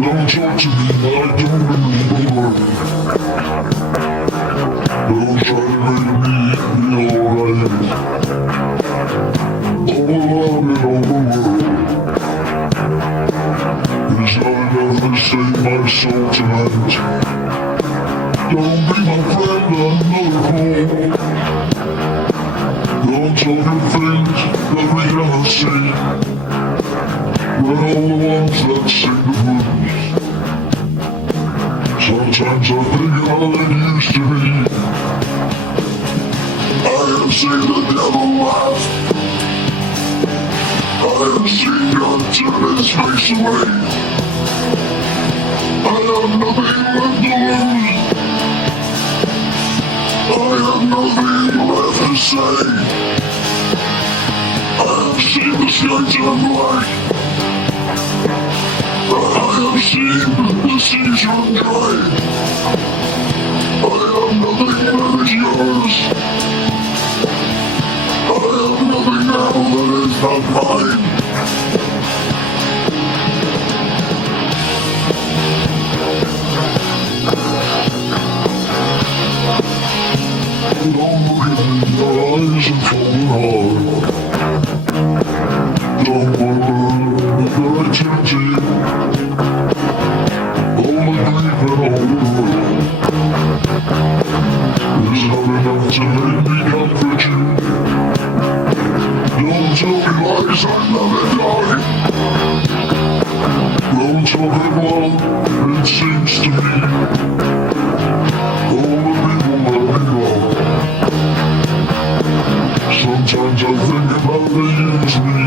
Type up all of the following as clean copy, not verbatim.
Don't talk to me, I don't remember. Don't try to make me feel alright. All around and all the world is not enough to save my soul tonight. Don't be my friend another fool. Don't talk of things that we cannot see. We're all the ones that sing the blues. Sometimes I think how it used to be. I have seen the devil laugh. I have seen God turn his face away. I have nothing left to lose. I have nothing left to say. I have seen the sky turn black. I have seen the seas run dry. I have nothing that is yours. I have nothing now that is not mine. Don't look at me in your eyes and fall hard. Don't wonder if I turn to you. All the grief and all the world is not enough to make me comfort you. Don't tell me lies, I'm not a dog. Don't talk of love, it seems to me. All the people let me go. Sometimes I think about they use me.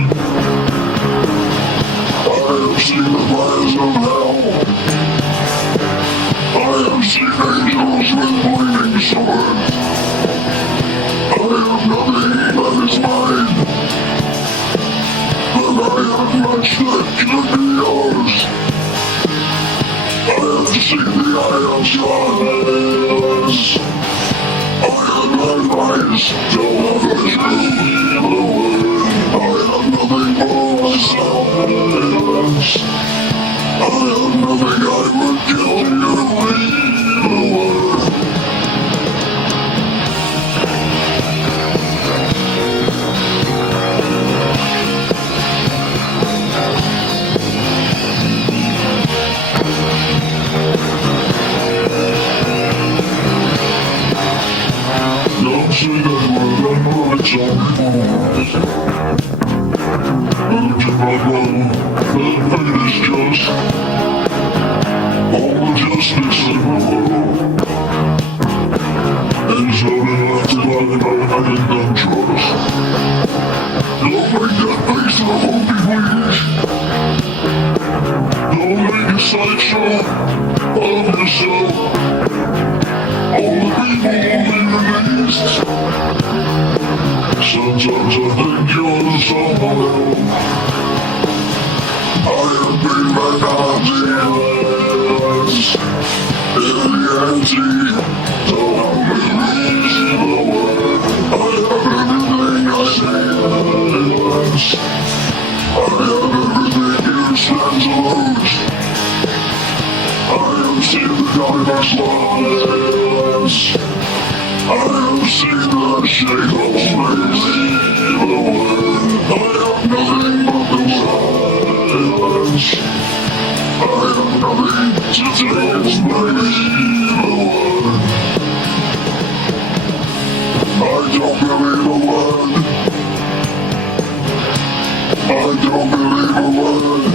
I have seen the fires of hell. I have seen angels with gleaming swords. I have nothing that is mine, but I have much that could be yours. I have seen the eye of stars. I have had eyes to love the truth. I have nothing for myself. I have nothing I would kill you. Don't say that word, I know it's only fools. But do not know that fate is just. All the justice in the world is not enough to lie about and then trust. Don't make that face of hopey please. Don't make a sideshow of yourself. All the people moving the beast. Sometimes I think you're someone else. I have been my ideas. In the empty, don't believe the word. I have everything I say. I have everything you stand to lose. I have seen the diverse lives. I have seen the shape of space. The word. I have nothing but the silence. I have nothing to tell space. The word. I don't believe a word. I don't believe a word.